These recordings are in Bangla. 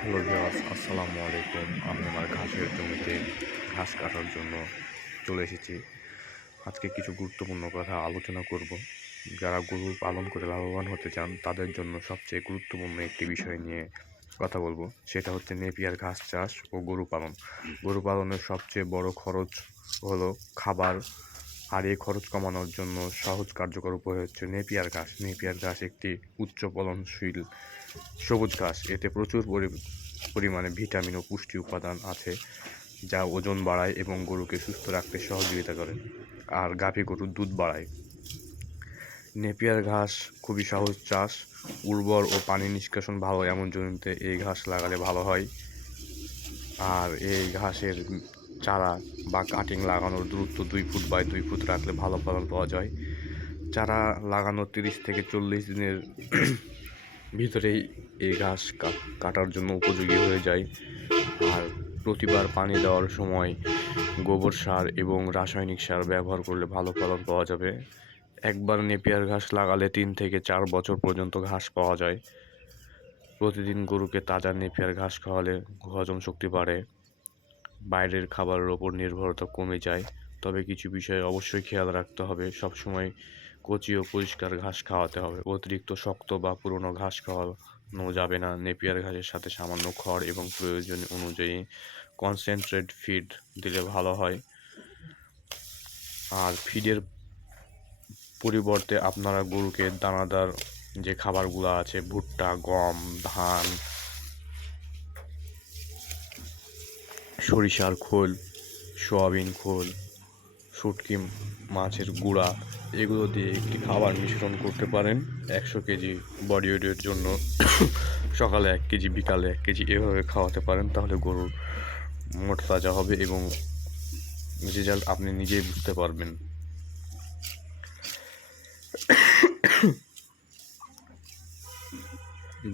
হ্যালো ভিউয়ার্স, আসসালামু আলাইকুম। আমি আমার ঘাসের জমিতে ঘাস কাটার জন্য চলে এসেছি। আজকে কিছু গুরুত্বপূর্ণ কথা আলোচনা করব। যারা গরু পালন করে লাভবান হতে চান তাদের জন্য সবচেয়ে গুরুত্বপূর্ণ একটি বিষয় নিয়ে কথা বলবো। সেটা হচ্ছে নেপিয়ার ঘাস চাষ ও গরু পালন। গরু পালনের সবচেয়ে বড় খরচ হলো খাবার, আর এই খরচ কমানোর জন্য সহজ কার্যকর উপায় হচ্ছে নেপিয়ার ঘাস। নেপিয়ার ঘাস একটি উচ্চ ফলনশীল সবুজ ঘাস। এতে প্রচুর পরিমাণে ভিটামিন ও পুষ্টি উপাদান আছে, যা ওজন বাড়ায় এবং গরুকে সুস্থ রাখতে সহযোগিতা করে, আর গাভী গরুর দুধ বাড়ায়। নেপিয়ার ঘাস খুবই সহজ চাষ, উর্বর ও পানি নিষ্কাশন ভালো এমন জমিতে এই ঘাস লাগালে ভালো হয়। আর এই ঘাসের চারা বা কাটিং লাগানোর দূরত্ব 2 ফুট বাই 2 ফুট রাখলে ভালো ফলন পাওয়া যায়। চারা লাগানোর 30 থেকে 40 দিনের ভিতরেই এই ঘাস কাটার জন্য উপযোগী হয়ে যায়। আর প্রতিবার পানি দেওয়ার সময় গোবর সার এবং রাসায়নিক সার ব্যবহার করলে ভালো ফলন পাওয়া যাবে। একবার নেপিয়ার ঘাস লাগালে 3 থেকে 4 বছর পর্যন্ত ঘাস পাওয়া যায়। প্রতিদিন গরুকে তাজা নেপিয়ার ঘাস খাওয়ালে হজম শক্তি বাড়ে, বাইরের খাবারের ওপর নির্ভরতা কমে যায়। তবে কিছু বিষয়ে অবশ্যই খেয়াল রাখতে হবে। সবসময় কচি ও পরিষ্কার ঘাস খাওয়াতে হবে। অতিরিক্ত শক্ত বা পুরনো ঘাস খাওয়ানো যাবে না। নেপিয়ার ঘাসের সাথে সামান্য খড় এবং প্রয়োজন অনুযায়ী কনসেন্ট্রেট ফিড দিলে ভালো হয়। আর ফিডের পরিবর্তে আপনারা গরুকে দানাদার যে খাবারগুলো আছে, ভুট্টা, গম, ধান, সরিষার খোল, সয়াবিন খোল, শুটকি মাছের গুঁড়া, এগুলো দিয়ে একটি খাবার মিশ্রণ করতে পারেন। 100 কেজি বডি ওয়েটের জন্য সকালে 1 কেজি, বিকালে 1 কেজি, এভাবে খাওয়াতে পারেন। তাহলে গরুর মোট তাজা হবে এবং রেজাল্ট আপনি নিজেই বুঝতে পারবেন।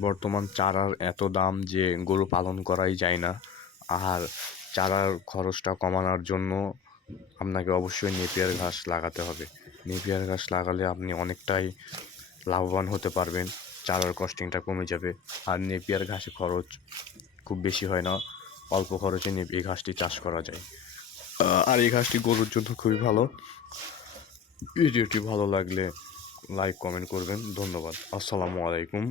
বর্তমান চারার এত দাম যে গরু পালন করাই যায় না। আর চারার খরচটা কমানোর জন্য আপনাকে অবশ্যই নেপিয়ার ঘাস লাগাতে হবে। নেপিয়ার ঘাস লাগালে আপনি অনেকটাই লাভবান হতে পারবেন, চারার কস্টিংটা কমে যাবে। আর নেপিয়ার ঘাসে খরচ খুব বেশি হয় না, অল্প খরচে এই ঘাসটি চাষ করা যায়। আর এই ঘাসটি গরুর জন্য খুবই ভালো। ভিডিওটি ভালো লাগলে লাইক কমেন্ট করবেন। ধন্যবাদ। আসসালামু আলাইকুম।